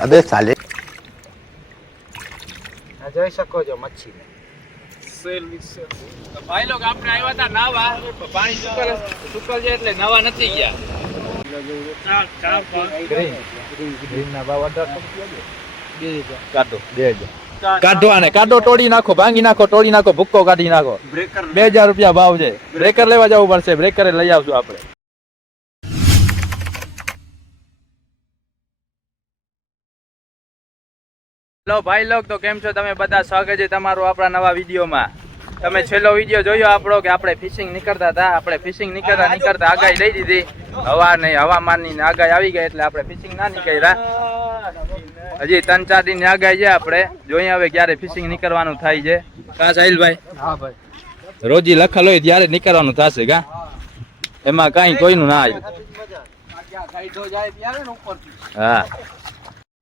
અબે સાલે આ જોઈ શકો છો મચ્છી તો ભાઈ લોગ આપણે આવ્યા હતા નાવા પાણી સુકલ છે એટલે નાવા નથી ગયા ગ્રીન ના ભાવ 1800 કાઢો આને કાઢો તોડી નાખો ભાંગી નાખો તોડી નાખો ભૂક્કો કાઢી નાખો 2000 રૂપિયા ભાવ છે બ્રેકર લેવા જવું પડશે બ્રેકરે લઈ આવશું આપણે હેલો ભાઈ લોગ તો કેમ છો તમે બધા સ્વાગત છે તમારું આપણા નવા વિડીયોમાં તમે છેલ્લો વિડીયો જોયો આપણો કે આપણે ફિશિંગ નીકળતા હતા આપણે ફિશિંગ નીકળતા આગાહી લઈ દીધી હવામાનની આગાહી આવી ગઈ એટલે આપણે ફિશિંગ ના નીકળ્યા હજી 3-4 દિન આગાહી છે આપણે જોઈએ હવે ક્યારે ફિશિંગ નીકળવાનું થાય છે કા સાહિલભાઈ હા ભાઈ રોજી લખેલ હોય ત્યારે નીકળવાનું થશે કા એમાં કઈ કોઈનું ના આવે હા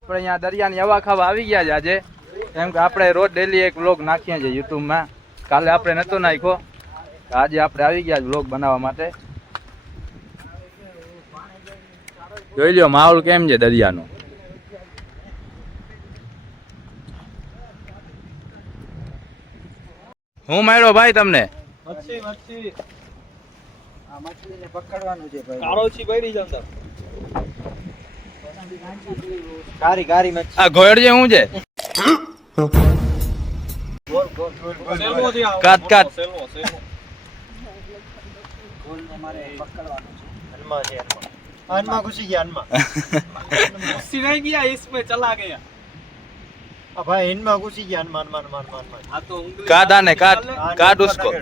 આપણે અહીંયા દરિયાની હવા ખાવા આવી ગયા છે આજે કેમ કે આપણે રોજ ડેલી એક વ્લોગ નાખીએ છીએ યુટ્યુબમાં કાલે આપણે નતો નાખ્યો આજે આપણે આવી ગયા વ્લોગ બનાવવા માટે જોઈ લ્યો માહોલ કેમ છે દરિયાનો હું માર્યો ભાઈ તમને મચ્છી આ મચ્છીને પકડવાનું છે ભાઈ કાળો છી બળી જતા ગારી મચ્છી આ ઘોડ જે શું છે કાટ મારે પકડવાનું છે હનમાં ઘુસી ગયા ઘુસી नहीं गया इसमें चला गया अब भाई इनमें घुसी गया हनुमान मान हां तो उंगली काट आने काट उसको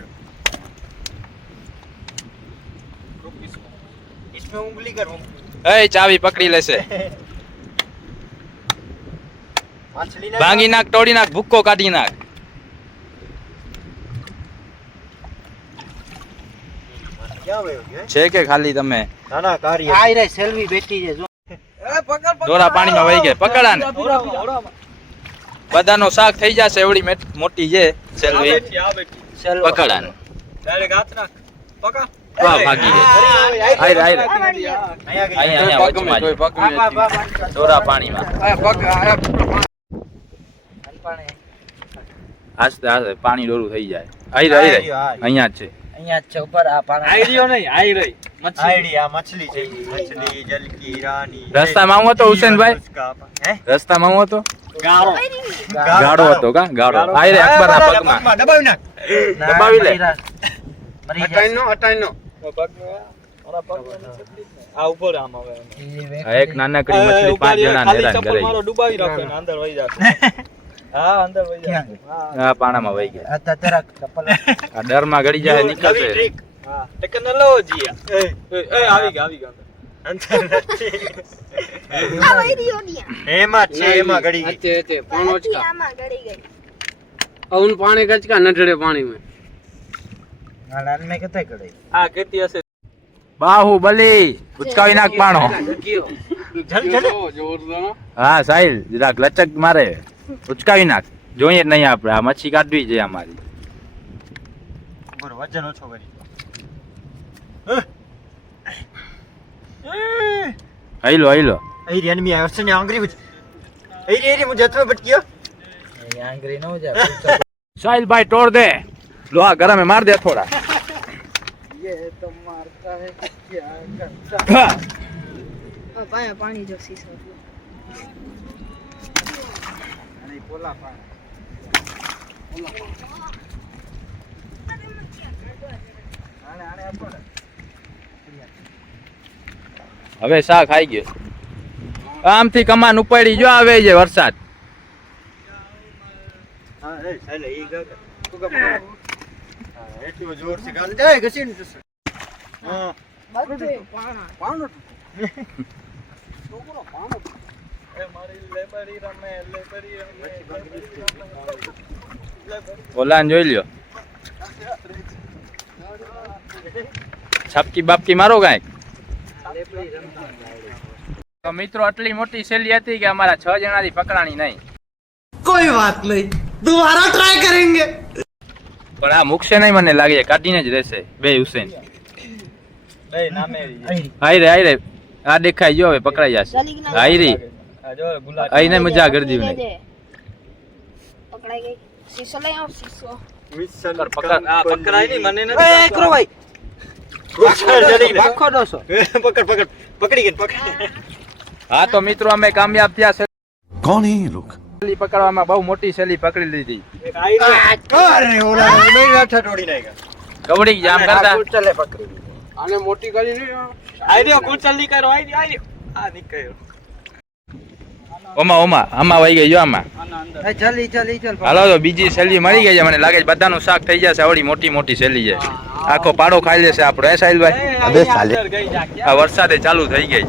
इसमें उंगली करूं ए चाबी पकड़ी लेसे मछली भांगी नाक तोड़ी नाक भूक्को काटी नाक क्या हुआ છે કે ખાલી તમે ના ના કારી આઈ રે સેલ્ફી બેઠી છે જો એ પકડ દોરા પાણીમાં વહી ગયા પકડાને બધાનો શાક થઈ જશે એવડી મોટી છે સેલ્વી પકડાને ડાયરેક્ટ હાથ નાખ પકડ વાહ ભાગી ગઈ અહીંયા વચમાં દોરા પાણીમાં આસ્તે પાણી ડોરું થઈ જાય અહીંયા જ છે અહીંયા છે ઉપર આ પાણી આઈડિયો નહીં આઈ રહી મચ્છી આ મછલી છે મછલી જલકી રાની રસ્તામાં આવો તો હુસેનભાઈ રસ્તામાં આવો તો ગાડો હતો કા ગાડો આઈ રે અકબરના પગમાં દબાવી નાખ દબાવી લે અટાઈનો આ ઉપર આમ આવે આ એક નાનકડી મછલી 5 જણા હેરાન કરે મારો ડુબાવી રાખો ને અંદર વહી જશે હા અંદર વહી જશે હા પાણામાં વહી ગયા આ તેરા ચપ્પલ આ ડરમાં ગડી જાય નીકળશે હા ટેકન લો જી એ આવી ગયા અંતર નથી આ વિડિયો ની એમાં છે એમાં ગડી ગઈ તે પાણોચકા આમાં ગડી ગઈ उन पानी कचका नठड़े पानी में હાલાન મે કેતે ગડી आ कहती हसे બાહુબલી ઉચકાવી નાખ પાણો જલ જલ जोर दो હા સાહિલ જરાક લચક મારે ઉચકાવી નાખ જોઈએ જ નહીં આપણે આ મચ્છી કાઢવી છે અમારી ઉપર વજન ઓછો કરી હઈલો અઈ એનિમી આવ્યો છે ને આંગરી મુજ અઈ મુજ હાથ में बट किया ये आंगरी न हो जाए साहिल भाई तोड़ दे लोहा गरम है मार दे थोड़ा ये तो मारता है क्या करता પાયા પાણી જો સીસો અને પોલા પાણી આને આપો હવે શાક ખાઈ ગયો આમથી કમાન ઉપાડી જો આવે છે વરસાદ હા એ ચાલે ઈ ગા તું કા હા એટલું જોર થી ગાલ જાય ઘસી ને હા બધે પાણા પાણો છોકરો પાણો એ મારી લેબરી રમે ઓલાન જોઈ લ્યો છપકી બાપકી મારો કાંઈક તો મિત્રો આટલી મોટી સેલી હતી કે અમારા 6 જણાથી પકડાણી નહીં कोई बात नहीं दोबारा ट्राई करेंगे પણ આ મુકશે નહીં મને લાગે કાઢીને જ રહેશે બે હુસેન બે નામે આઈ રે આ દેખાઈ જો હવે પકડાઈ જશે આઈ રી અહીંને મજા કરી દીધી ને. પકડાઈ ગઈ શીશો લઈ આવ શીશો મિશન પકડાય નહીં, મને એ કરો ભાઈ બાખો ડોસો પકડી ગઈ હા તો મિત્રો અમે કામયાબ થયા છે. कौन है ये लोग? શેલી પકડવામાં બહુ મોટી શેલી પકડી લીધી. અરે ઓલા નહીં રાઠા તોડી નાખ્યા કવડી જામ કરતા ચાલે પકડી આને મોટી કરી નહીં આઈડિયો કુચલ ની કરો આઈડિયો આ નીકળ્યો ઓમાં આમાં વહી ગઈ જો આમાં. જલ્દી ચાલ હાલો તો બીજી શેલી મળી ગઈ છે. મને લાગે છે બધાનું શાક થઈ જશે. આવડી મોટી મોટી શેલી છે. આખો પાડો ખાઈ લેશે આપણો. એ સાહિલભાઈ अबे साले આ વરસાદે ચાલુ થઈ ગઈ.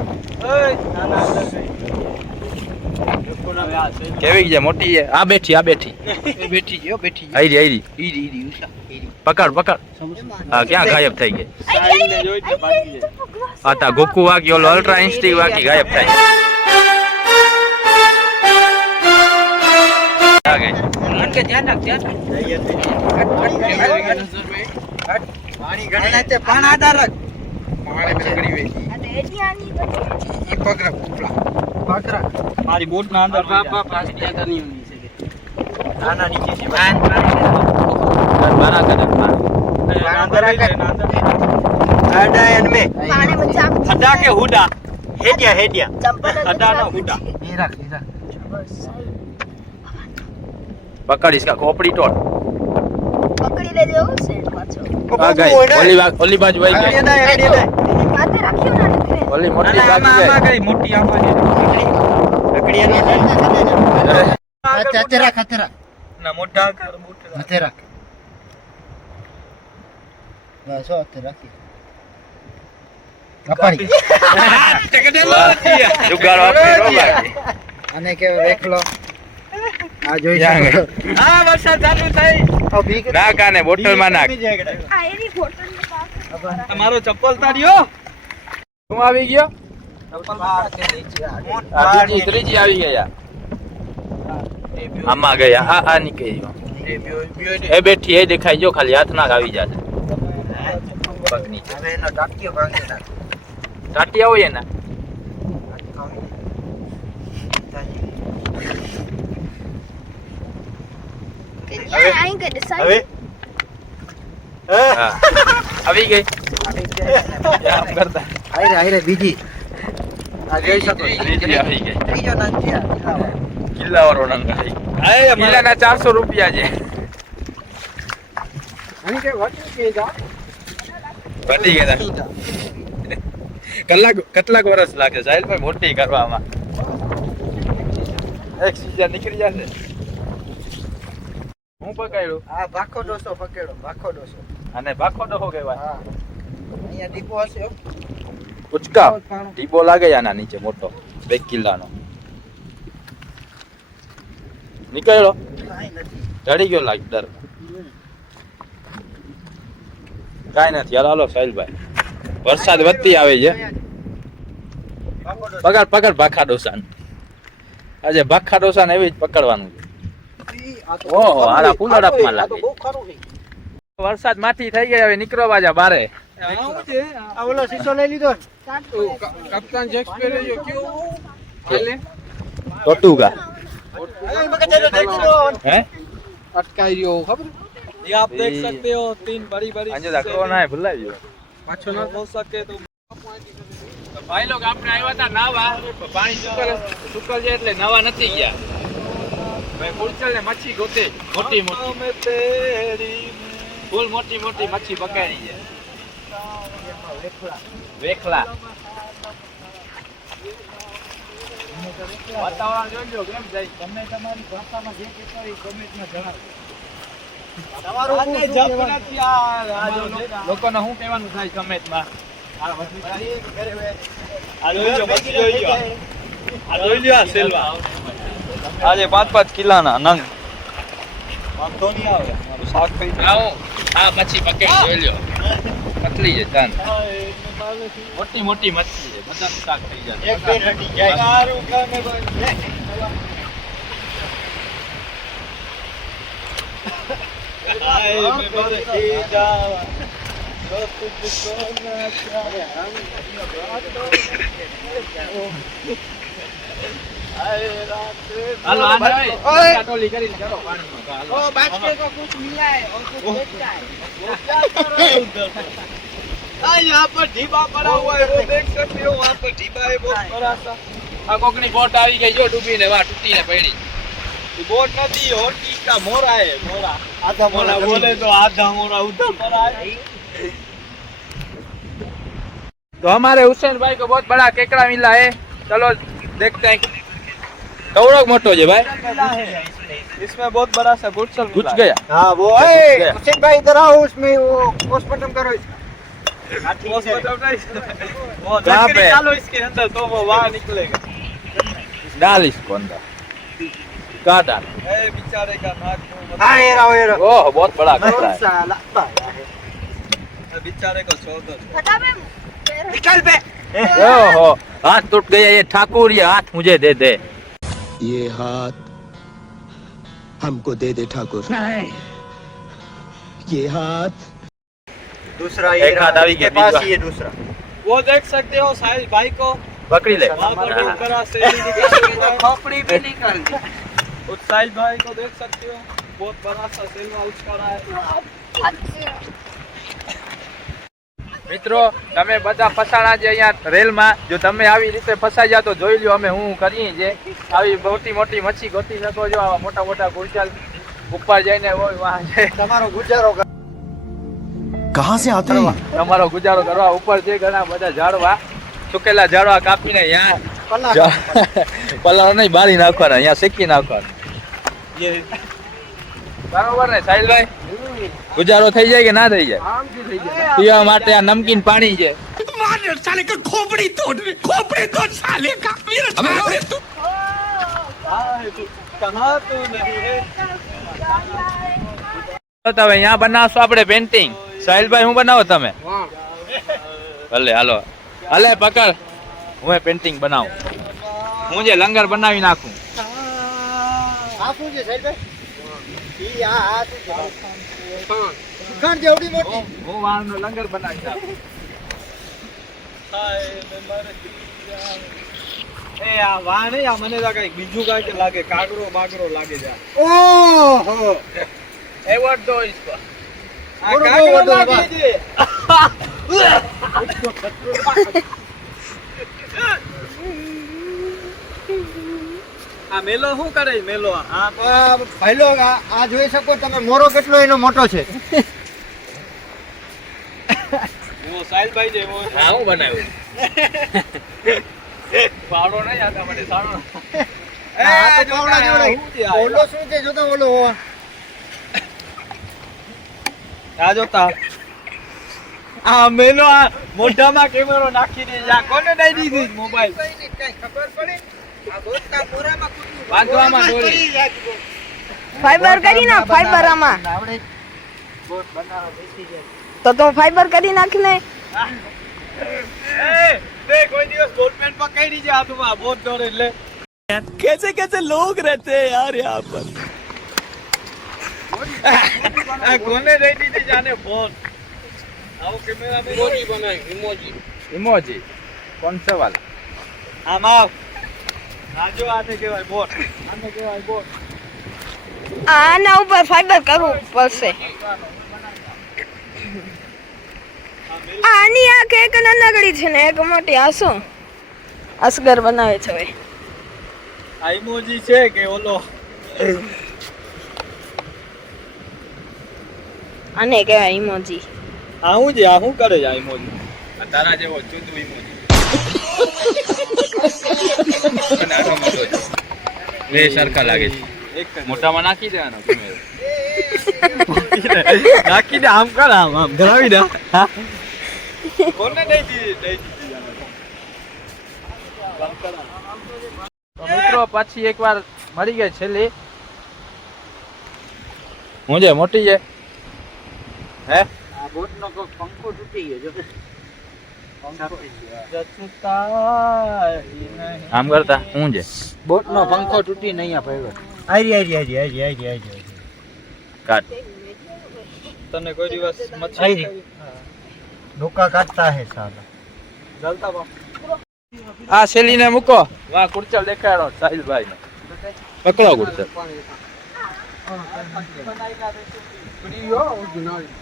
કેવી છે? મોટી છે. આ બેઠી આઈરી પકડ હા ક્યાં ગાયબ થઈ ગઈ? આ તા ગોકુ વાગી ઓલો અલ્ટ્રા ઇન્સ્ટિક વાગી ગાયબ થઈ ગઈ. આ ગઈ. પાણી ગણે તે પાણ આડા રાખ અને એડિયાની મારી બોટ ના અંદર નાના નીચે છે બના કદમ આડા એન મે પાણી માં ચાક હડા કે હુડા હેડિયા ચંપલ હડા ના હુડા પકડીશ કા ખોપડી તોડ. પકડી લેજો સેટ પાછો આ ગઈ. ઓલી બાજુ વહી ગઈ. એની માથે રાખ્યો ને ઓલી મોટી બાજુ ગઈ. મોટી આમાં લકડી ખતરા ના મોટા કર મોટા હતે રાખ બસ હતે રાખી કપાડી જુગાડો આપી રો બાકી. અને કે વેખલો આ જોઈ ક્યાં ગઈ? આ વરસાદ ચાલુ થઈ આ ભીગ નાખ આને બોટલમાં નાખ. આ એની બોટલની પાસે તમારો ચપ્પલ તાર્યો શું આવી ગયો? ચપ્પલ બહાર કે નીચે આ બીજી ત્રીજી આવી ગયા. આમાં ગયા. આ નીકળી ગયો. એ બેઠી એ દેખાય જો ખાલી હાથ નાખ આવી જશે. પગની હવે એનો ટાટિયો ભાંગી નાખ ટાટી આવો એના. યાર આઈ કે ડિસાઈડ હવે હા આવી ગઈ. આમ કરતા આઈરે બીજી આ જોઈ શકો ત્રીજી આવી ગઈ. ત્રીજો નાંચિયા કિલ્લાવાળો નંગ આવી. કિલ્લાના 400 રૂપિયા છે. અને કે વાટી કે જા પતી ગયા. કેટલાક વર્ષ લાગે સાહિલભાઈ મોટી કરવામાં? એક સીઝન નીકળી જશે. હું પકડ્યું આ ભાખો ડોસો પકેડો ભાખો ડોસો અને બાખો ડોહો કહેવાય. હા અહીંયા ડીપો હશે હો. ઉચકા ટીપો લાગે આના નીચે મોટો 2 કિલ્લાનો નીકળ્યો. કાંઈ નથી ચડી ગયો લાગ દર. કાંઈ નથી. હાલો સાહિલભાઈ વરસાદ વધતી આવે છે. પકડ ભાખા ડોસા. આજે ભાખા ડોસા ને એવી જ પકડવાનું છે. ઓહો હારા પુલડપમાં લાગે. બહુ ખરું છે વરસાદ માથી થઈ ગયા. હવે નીકળો બાજા બારે. આ ઓલો શીશો લઈ લીધો કપ્તાન જેક્સપિયર જો ક્યું હાલે ટોટુગા હે અટકાઈ રહ્યો ખબર ये आप देख सकते हो 3 बड़ी बड़ी આજે દાખલો ના ભૂલાઈ ગયો. પાછો ના हो सके तो ભાઈ લોક આપણે આવ્યા હતા નાવા. પાણી સુકલ છે એટલે નાવા નથી ગયા. ભાઈ ફૂલચલ ને મચ્છી ગોતે મોટી મોટી में तेरी ફૂલ મોટી મોટી મચ્છી પકડી છે. વેખલા વાતાવરણ જોજો કેમ જાય. તમે તમારી ભાષામાં જે કહેતા હોય કમેન્ટમાં જણાવો. તમારું આને જપ નથી યાર. આ જો લોકોને શું કહેવાનું થાય કમેન્ટમાં. આ જોઈ લો મચ્છી જોઈ લો આ જોઈ લ્યો આ સેલવા આજે 5-5 કિલોના નંગ વાંધો નહીં આવે મારું શાક થઈ આવો આ મચ્છી પકડી જોઈ લ્યો. પતલી છે તન. મોટી મોટી મચ્છી છે. બધાનું શાક થઈ જાય. એક બે હટી જાય સારું કામે આય મે બરસી જાવા તો તુझको ना चाहे हम હાલો આને ભાઈ કાટોલી કરીને ચલો પાણીમાં હાલો ओ बाटके को कुछ मिला है और कुछ बेचता है यहाँ पर ढीबा पड़ा हुआ है वो देख सकते हो वहाँ पर ढीबा है बहुत बड़ा सा આ કોકની બોટ આવી ગઈ જો ડૂબીને વા તૂટીને પડી बोट नहीं होटी का मोरा है मोरा आधा मोरा बोले तो आधा मोरा उधर पड़ा है तो हमारे हुसैन भाई को बहुत बड़ा केकड़ा मिला है चलो देखते हैं कौड़क मोटो है भाई इसमें बहुत बड़ा सा गुटसल घुस गया हाँ वो घुस है गया। हुसैन भाई इधर आओ उसमें वो पोस्टमार्टम करो इसका पोस्टमार्टम नहीं वो कहाँ पे? डालो इसके अंदर तो वो वहाँ निकलेगा डाल इसको अंदर कहाँ डाल ए बेचारे का नाक हाँ ये रहा ओह बहुत बड़ा केकड़ा है साला बेचारे को छोड़ दो फटा पे निकल पे ओहो हाथ टूट गया ये ठाकुर ये हाथ मुझे दे दे ये हाथ हमको दे दे ठाकुर ये हाथ दूसरा एक हाथ आवी गया, पास बीजवा। ये दूसरा वो देख सकते हो साहिल भाई को पकड़ी ले वहाँ पर बहुत बड़ा सेल खोपड़ी भी निकाल दी उस साहिल भाई को देख सकते हो बहुत बड़ा सा सेल हाउस करा है મિત્રો તમે બધા ફસાણા છે અહીંયા રેલમાં જો તમે આવી રીતે ફસાઈ જાવ તો જોઈ લ્યો અમે હું કરીએ છે આવી મોટી મોટી મચ્છી ગોતી શકો છો આવા મોટા મોટા ગુરચાલ ઉપર જઈને હોય વાહ છે તમારો ગુજારો कहाँ से आते हैं તમારો ગુજારો કરવા ઉપર છે ઘણા બધા ઝાડવા સુકેલા ઝાડવા કાપીને અહીંયા પલાળ નહીં બાળી નાખવાના અહીંયા શેકી નાખવાના ये બરોબર ને સાહિલભાઈ ગુજારો થઈ જાય કે ના થઈ જાય પીવા માટે આ નમકીન પાણી છે साले का खोपड़ी तोड़ साले का कहाँ तू नहीं है તો હવે અહીંયા બનાવશો આપણે પેન્ટિંગ સાહિલભાઈ હું બનાવો તમે ભલે હાલો હાલે પકડ હું પેન્ટિંગ બનાવું હું જે લંગર બનાવી નાખું આ શું છે સાહેબ ઈ આ શું છે સુખાણ જેવડી મોટી હું વાળનો લંગર બનાવી નાખું એ આ વાહ નહીં આ મને લાગે બીજું કાંઈક લાગે કાગરો બાગરો લાગે છે ઓહો એવોર્ડ દો इसको આ કાગરો લાગે છે આ મેલો શું કરે મેલો આ પહેલો આ જોઈ શકો તમે મોરો કેટલો એનો મોટો છે ઓ સાહિલભાઈ જે વો હા હું બનાવ્યું પાવડો નહીં આતા મને સારો આ તો પાવડા જોડે ઓલો શું છે જોતો ઓલો આ જોતા આ મેલો આ મોઢામાં કેમેરો નાખી દે જા કોને દઈ દીધી મોબાઈલ કઈ ખબર પડે આ ગોટકા મોરામાં બાંધવામાં દોરી फाइबर करी ना फाइबर आमा આપણે બોટ બનાવો બેસી જાય तो तुम फाइबर करी नाखने એ તે કોઈ દિવસ બોલપેન પકડી દીજે હાથમાં બોટ દોડે એટલે कैसे कैसे लोग रहते हैं यार यहाँ पर આ કોને દઈ દીધી જાને ફોન આવો કેમેરા મે ઇમોજી બનાવી ઇમોજી કોણ સે વાલા આમ આવ આજો આને કહેવાય બોટ આને કહેવાય બોટ आना ऊपर फाइबर करूं પડશે આની આંખ એક નાનકડી છે ને એક મોટી આસો અસગર બનાવે છે હવે આ ઇમોજી છે કે ઓલો આને કહેવાય ઇમોજી આ હું જે આ હું કરે છે આ ઇમોજી આ તારા જેવો ચૂદુ ઇમોજી અને આનો મોટો છે બે સરખા લાગે છે એક મોટામાં નાખી દેવાનો કેમેરો નાખી દે આમ કર આમ આમ ધરાવી દે કોને દઈ દીધી તો મિત્રો પાછી એકવાર મળી ગઈ છેલ્લી હું જે મોટી છે હે આ બોટનો કોઈ પંખો તૂટી ગયો જો આમ કરતા હું છે બોટનો પંખો તૂટી નહીં પડ્યો આરી કાટ તને કોઈ દિવસ મચ્છી ડોકા કાટતા હે સાલા જલતા બાપ આ શેલીને મૂકો. વાહ કુરચલ દેખાડો સાહિલભાઈ ને. પકડો કુરચલ.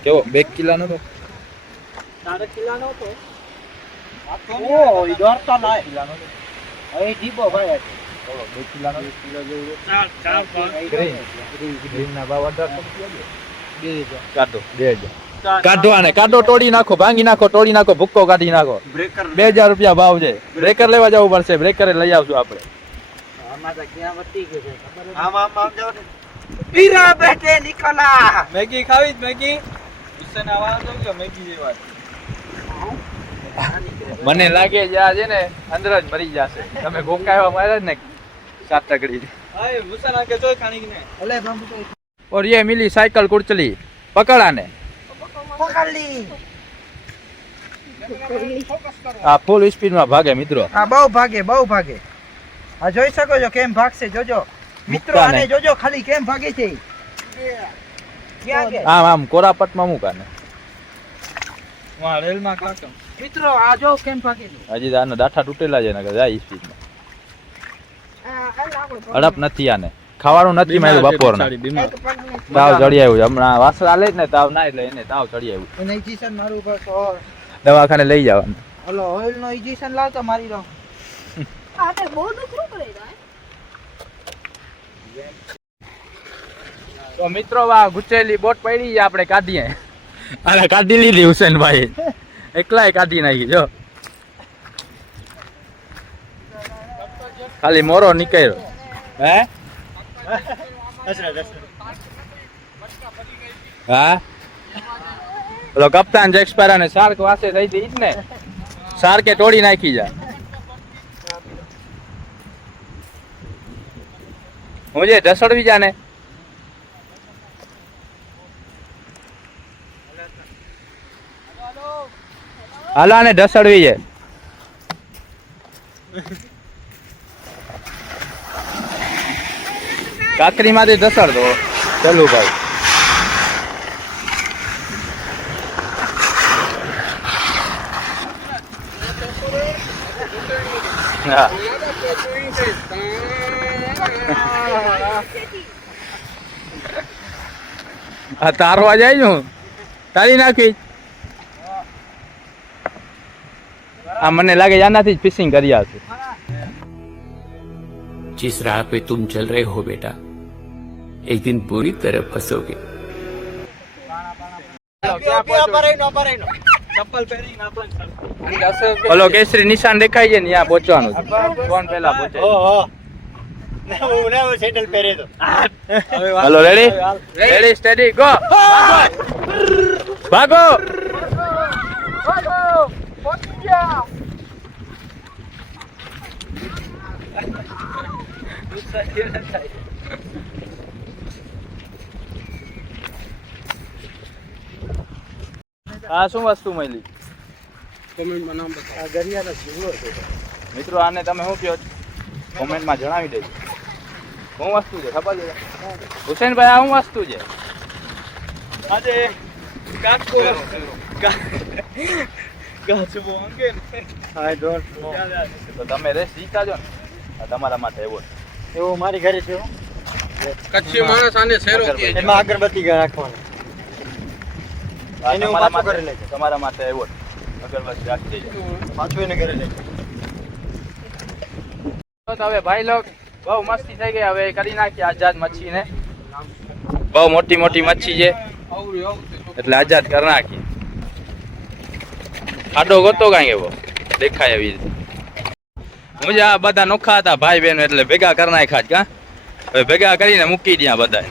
કેવો 2 કિલોનો તો? 4 કિલોનો તો. ઓ ઈ દોરતા ના કિલોનો તો. હવે દીપો ભાઈ 2 કિલોનો 1 કિલો જેવું. ગ્રીન ના ભાવ 1800 કાઢો 2000. કાઢો આને કાઢો, તોડી નાખો, ભાંગી નાખો, તોડી નાખો, ભૂક્કો કાઢી નાખો. 2000 રૂપિયા ભાવ છે. બ્રેકર લેવા જવું પડશે, બ્રેકર લઈ આવશું આપણે. આમાં તો ક્યાં વટી ગયું છે? આમ જાવ ને. પીરા બેટે નિકલા. મેગી ખાવી જ મેગી. હુસેન આવાજ જો મેગી જેવી વાત. મને લાગે છે આ છે ને અંદર જ મરી જશે. તમે ગોકાવા માર્યા જ ને 7 તકડી. હાય હુસેન આકે જોઈ ખાણી કે ને. અલે બાબુ તો और ये मिली साइकिल कुर्चली. पकड़ा ने પકડ લી. आ फुल स्पीड में भागे मित्रों. આ બહુ ભાગે. આ જોઈ શકો છો કેમ ભાગશે, જોજો મિત્રો. મુક્કા ને. આને જોજો ખાલી કેમ ભાગે છે. ક્યાં ગયા आम आम कोरापट में मुका ने. વાહ રેલ માં કાકા. મિત્રો? આ જો કેમ ભાગે છે. हजी आने डाठा तूटेला છે ને જાય સ્પીડ में. અડપ નથી આને. ખાવાનું નથી માર્યું બપોરના. તાવ ચડી આવ્યું છે. હમણાં વાસળા લે ને તાવ ના એટલે એને તાવ ચડી આવ્યું. એને ઇન્જેક્શન મારું બસ. ઓર દવાખાને લઈ જવાનું. હલો ઓઇલ નો ઇન્જેક્શન લાવ તો મારી દો. આ તે બહુ દુખરું કરે છે. તો મિત્રો વા ગુચેલી બોટ પડી છે, આપણે કાઢીએ. અરે કાઢી લીધી હુસેનભાઈ. એકલાય કાઢી નાખી જો. ખાલી મોરો નીકળ્યો. હે હા ઓલો કપ્તાન જેક્સપારા ને શાર્ક વાસે થઈ હતી ઈ જ ને. શાર્કે તોડી નાખી જા. હું જે ઢસડવી જા ને. હાલો આને ઢસડવી છે. કાકરી માંથી ઢસડ દો. ચાલુ ભાઈ. હા આ તારવા જાય છું તારી નાખી. આ મને લાગે આનાથી જ ફિશિંગ કરી આવશે. जिस राह पे तुम चल रहे हो बेटा, एक दिन पूरी तरह फंसोगे. ચપ્પલ પહેરીને આપણે ઓલો કેસરી નિશાન દેખાય છે ને ત્યાં પહોંચવાનું છે. કોણ પેલા પહોંચે? સેન્ડલ પહેરે તો. Hello ready ready steady go. ભાગો. આ શું વસ્તુ મળી? કોમેન્ટમાં નામ બતાવો. આ ગરિયાનો જીવડો છે. મિત્રો આને તમે શું કહો કોમેન્ટમાં જણાવી દેજો. શું વસ્તુ છે ખબર છે હુસેનભાઈ? આ શું વસ્તુ છે? આજે કાકો ગાછબો અંગે હા દોર. તો તમે રેસ જીતા જો ને. આ તમારા માટે એવો એવું મારી ઘરે છે. કચ્છી માણસ આને શેરો કહે છે. એમાં અગરબત્તી રાખવાની. એને હું તમારા પાછું ઘરે માટે લઈ જાઉં. તમારા માટે એવો અગરબત્તી રાખી દેજો. પાછું એને ઘરે લઈ જાઉં. તો હવે ભાઈ લોક બહુ મસ્તી થઈ ગઈ. હવે કરી નાખી આઝાદ મચ્છીને. બહુ મોટી મોટી મચ્છી છે એટલે આઝાદ કરી નાખી. આડો ગોતો કાંઈ એવો દેખાય એવી રીતે. હું આ બધા નોખા હતા ભાઈ બહેનો એટલે ભેગા કરી નાખ્યા જ કા. હવે ભેગા કરીને મૂકી દયા બધા.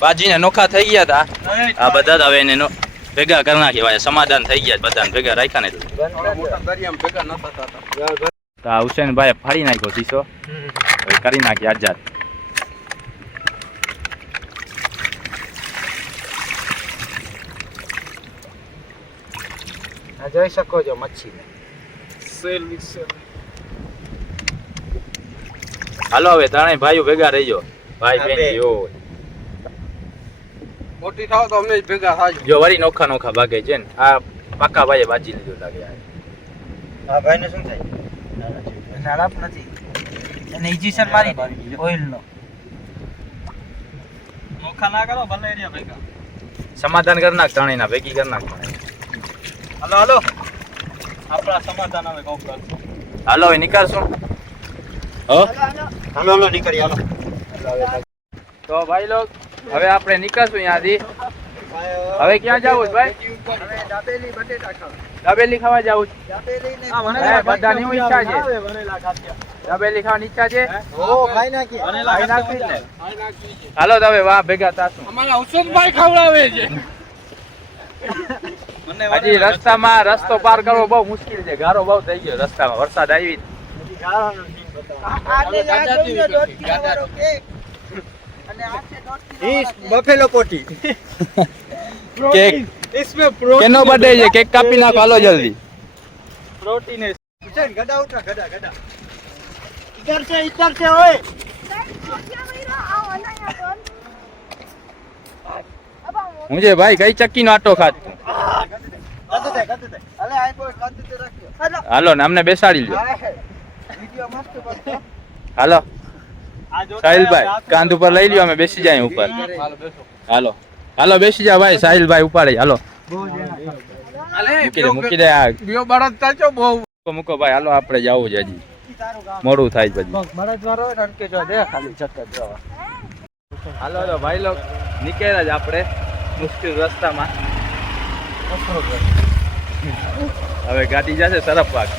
બાજીને નોખા થઈ ગયા હતા આ બધા જ. હવે એને ભેગા કરી નાખી ભાઈ. સમાધાન થઈ ગયા બધાને ભેગા રાખ્યા ને એટલે. તો આ હુસેનભાઈ ફાડી નાખ્યો શીશો. હવે કરી નાખી આઝાદ. આ જોઈ શકો છો મચ્છી. હાલો હવે ત્રણેય ભાઈઓ ભેગા રહીજો. ભાઈ બેન જો મોટી થાવ તો અમને જ ભેગા થાજો. જો વળી નોખા નોખા ભાગે છે ને. આ પાકા ભાઈએ બાજી લીધું લાગે આ ભાઈને શું થાય નડપ નથી એને ઇન્જેક્શન મારી ઓઇલ નો નોખા ના કરો ભલે એરિયા ભેગા સમાધાન કરી નાખ ત્રણેયના ભેગી કરી નાખ હાલો હાલો આપણા સમાધાન હવે કોક કર હાલો હવે નીકળશું હો હાલો હાલો નીકળી હાલો તો ભાઈ લોગ હવે આપણે નીકળશું અહીંયાથી હવે ક્યાં જવું છે ભાઈ દાબેલી બટેટા ખાવ દાબેલી ખાવા જવું છે દાબેલી ને બધાની હું ઈચ્છા છે દાબેલી ખાવાની ઈચ્છા છે ઓ ખાઈ નાખી ખાઈ નાખવી જ ને હાલો તો હવે વાહ ભેગા થાશું અમારા ઔષધભાઈ ખવડાવે છે હજી રસ્તામાં રસ્તો પાર કરવો બહુ મુશ્કેલ છે ગારો બહુ થઈ ગયો રસ્તામાં વરસાદ આવી બફેલો પોટી કેક કેનો બર્થડે છે કેક કાપી નાખો હાલો જલ્દી પ્રોટીન છે ગડા ઉઠા ગડા ગડા ઇધર છે ઓય હું છે ભાઈ કઈ ચક્કી નો આટો ખાત કદ દે અલે આઈ બોય કદ દે રાખ્યો હાલો ને અમને બેસાડી લ્યો વિડિયો મસ્ત બનતો હાલો સાહિલભાઈ કાંધ ઉપર લઈ લ્યો અમે બેસી જાય ઉપર હાલો હાલો બેસી જાવ ભાઈ સાહિલભાઈ ઉપાડે હાલો મૂકી દે આ બીઓ બળદ તાચો બહુ મૂકો ભાઈ હાલો આપણે જવું છે હજી મોડું થાય છે પછી બળદ વાળો રણકે જો દે ખાલી ચક્કર જવા હાલો તો ભાઈ લોક નીકળ્યા જ આપણે મુશ્કેલ રસ્તામાં હવે ગાડી જશે સરફવાગ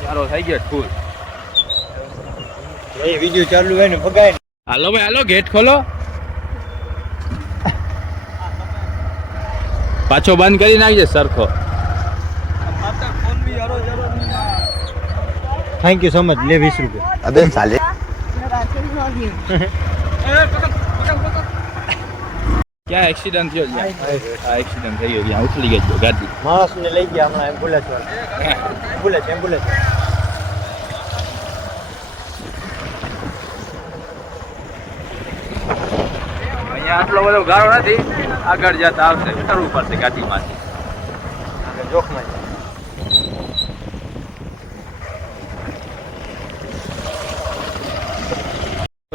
સારો થઈ ગયો ફૂલ એ વિડિયો ચાલુ હોય ને ભગાય હાલો ભાઈ હાલો ગેટ ખોલો પાછો બંધ કરી નાખજે સરખો થેન્ક યુ સો મચ લે 20 રૂપિયા અબે સાલે ક્યાં એક્સિડન્ટ થયો છે આ એક્સિડન્ટ થઈ ગયો ત્યાં ઉછળી ગઈ ગાડી માણસ ને લઈ ગયા હમણાં એમ્બ્યુલન્સ વાળા એમ્બ્યુલન્સ અહીંયા આટલો બધો ગાળો નથી આગળ જતા આવશે ઉતરવું પડશે ગાડીમાંથી જોખમાં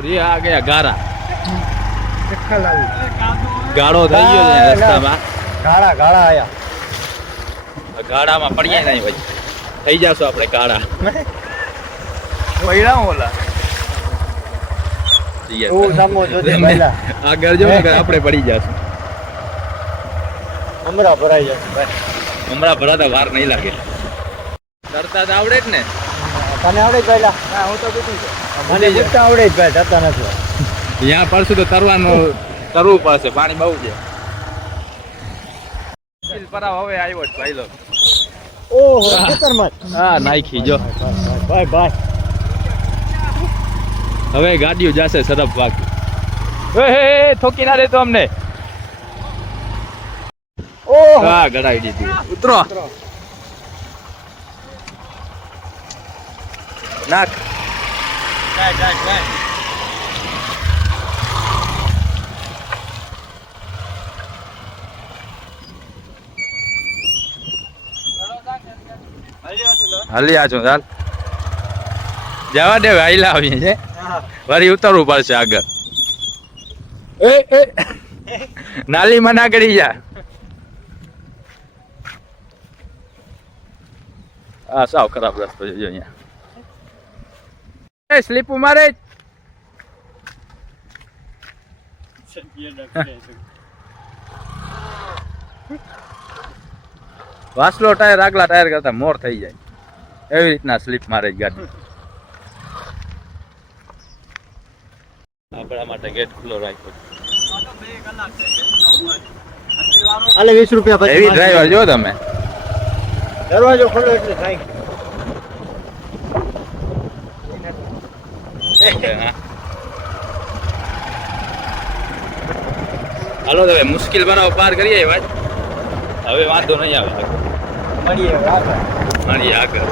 ये आ गया गारा ચક્કા લાવી ગાળો થઈ ગયો છે રસ્તામાં ગાળા આયા ગાળામાં પડીએ નહીં ભાઈ થઈ જશો આપણે ગાળા પૈડા ઓલા ઓ સામો જોજે પહેલા આગળ જો ને આપણે પડી જશું હમણાં ભરાઈ જશે ભાઈ હમણાં ભરાતા વાર નહીં લાગે તરતા જ આવડે જ ને તને આવડે જ પહેલા હા હું તો બીજું છે મને જીતતા આવડે જ ભાઈ જતા નથી ત્યાં પડશું તો તરવું પડશે પાણી બહુ છે પરાવ હવે આવ્યો છે ભાઈ લોક ઓહો ખેતરમાં હા નાખી જો ભાઈ હવે ગાડીઓ જશે સરફ વાગ થોકી ના દેતો અમને ઓહો હા ગડાઈ દીધી ઉતરો નાખ હાલી આજો ચાલ જવા દે હાઈલા આવીએ છે વળી ઉતરવું પડશે આગળ એ નાલીમાં ના કરી જા આ સાવ ખરાબ રસ્તો છે જો અહીંયા સ્લીપ મારે વાસલો ટાયર આગલા ટાયર કરતા મોર થઈ જાય એવી રીતના સ્લીપ મારે ગાડી આપણા માટે ગેટ ખુલ્લો રાખ્યો આલે 20 રૂપિયા પછી એવી ડ્રાઈવર જો તમે દરવાજો ખોલો એટલે થાય હાલો હવે મુશ્કેલ બનાવ પાર કરીએ વાત હવે વાંધો નહીં આવે મળીએ આગળ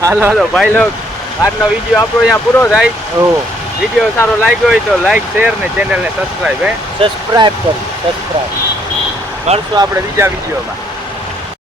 હાલો હાલો ભાઈ લોક આજનો વિડીયો આપણો અહીંયા પૂરો થાય વિડીયો સારો લાગ્યો હોય તો લાઈક શેર ને ચેનલને સબસ્ક્રાઇબ સબસ્ક્રાઇબ કરો સબસ્ક્રાઇબ મળશું આપણે બીજા વિડીયોમાં.